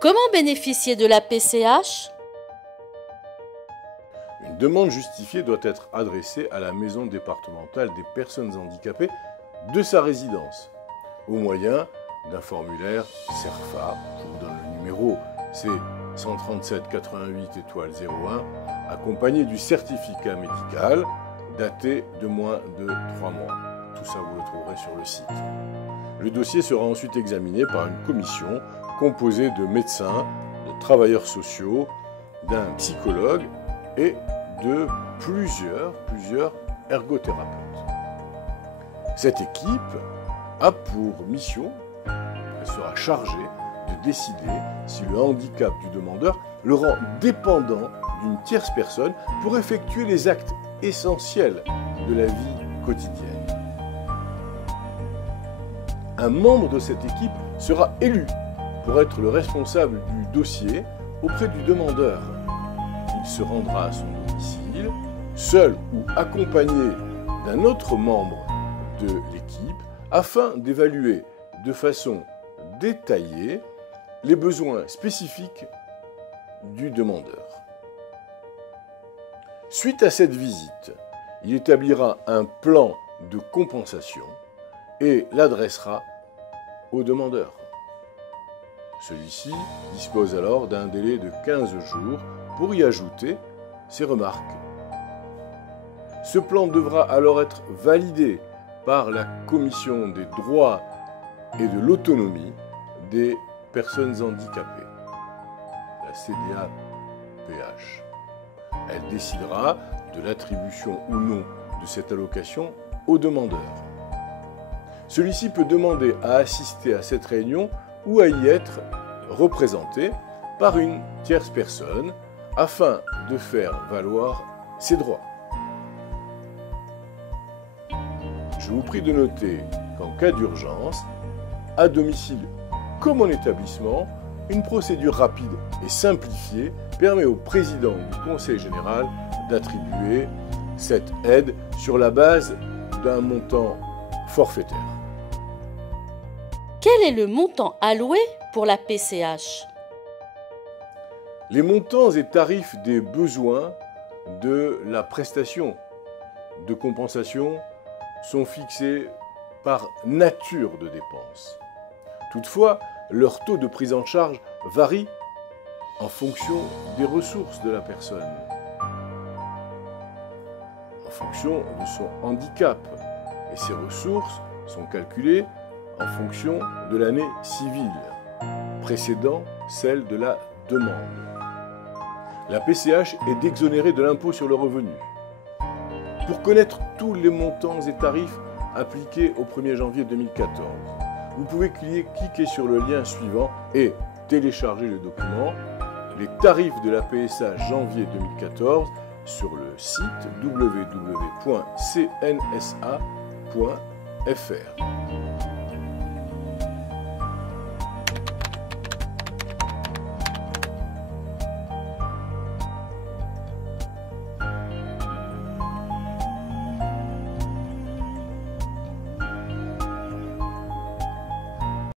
Comment bénéficier de la PCH? Une demande justifiée doit être adressée à la maison départementale des personnes handicapées de sa résidence, au moyen d'un formulaire CERFA. Je vous donne le numéro, c'est 137 88 étoile 01, accompagné du certificat médical daté de moins de 3 mois. Tout ça, vous le trouverez sur le site. Le dossier sera ensuite examiné par une commission composée de médecins, de travailleurs sociaux, d'un psychologue et de plusieurs ergothérapeutes. Cette équipe a pour mission, elle sera chargée de décider si le handicap du demandeur le rend dépendant d'une tierce personne pour effectuer les actes essentiels de la vie quotidienne. Un membre de cette équipe sera élu pour être le responsable du dossier auprès du demandeur. Il se rendra à son domicile, seul ou accompagné d'un autre membre de l'équipe, afin d'évaluer de façon détaillée les besoins spécifiques du demandeur. Suite à cette visite, il établira un plan de compensation et l'adressera au demandeur. Celui-ci dispose alors d'un délai de 15 jours pour y ajouter ses remarques. Ce plan devra alors être validé par la Commission des droits et de l'autonomie des personnes handicapées, la CDAPH. Elle décidera de l'attribution ou non de cette allocation au demandeur. Celui-ci peut demander à assister à cette réunion ou à y être représenté par une tierce personne afin de faire valoir ses droits. Je vous prie de noter qu'en cas d'urgence, à domicile comme en établissement, une procédure rapide et simplifiée permet au président du Conseil général d'attribuer cette aide sur la base d'un montant forfaitaire. Quel est le montant alloué pour la PCH? Les montants et tarifs des besoins de la prestation de compensation sont fixés par nature de dépenses. Toutefois, leur taux de prise en charge varie en fonction des ressources de la personne, en fonction de son handicap, et ces ressources sont calculées en fonction de l'année civile, précédant celle de la demande. La PCH est exonérée de l'impôt sur le revenu. Pour connaître tous les montants et tarifs appliqués au 1er janvier 2014, vous pouvez cliquer sur le lien suivant et télécharger le document « Les tarifs de la PSH janvier 2014 » sur le site www.cnsa.fr.